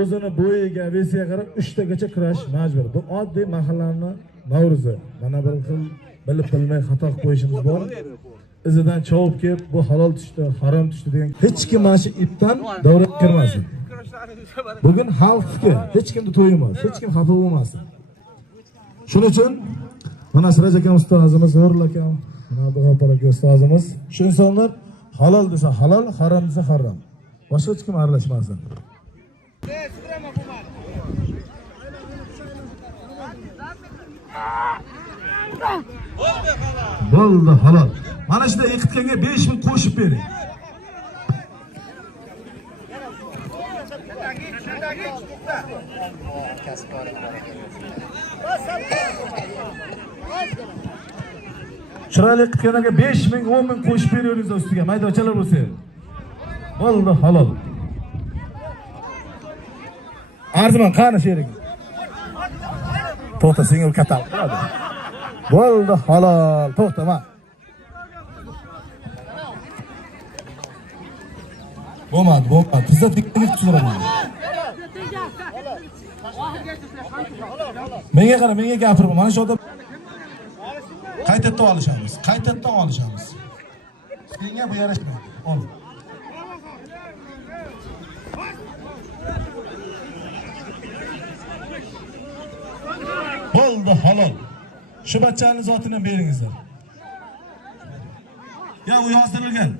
o'zini bo'yiga, vesiga qarab 3 tagacha kirash majbur. Bu oddiy mahallaning Navro'zi. Mana bir xil bilib bilmay xato qilib qo'yishimiz bor. Izidan chavib kelib, bu halol tushdi, harom tushdi degan hech kim mana shu ipdan davlat kirmasin. Bugun xalq fikri, hech kimni to'yi emas, hech kim xafa bo'lmasin. Shuning uchun mana Siraj aka ustozimiz, Nurul aka, mana Abdug'ofar aka ustozimiz, shu insonlar halol desa halol, harom desa harom. Boshqa hech kim aralashmasin. Bo'ldi halol. Mana shunda yiqitganga 5000 qo'shib bering. Chiroyli yiqitganga 5000, 10000 qo'shib beringlar ustiga, maydochalar bo'lsa. Bo'ldi halol. Arziman qani sherik. To'xta, senga katal qiladi. Bo'ldi halol. To'xta, ma. Bo'lmadi. Tizza tiklik tushiraman. Menga qara, menga gapirma. Mana shu odam qaytadan olishamiz. Senga bu yarashmaydi. Ol. Bo'ldi halol. Shu bachchaning zotini ham beringizlar. Ya u yozdirilgan.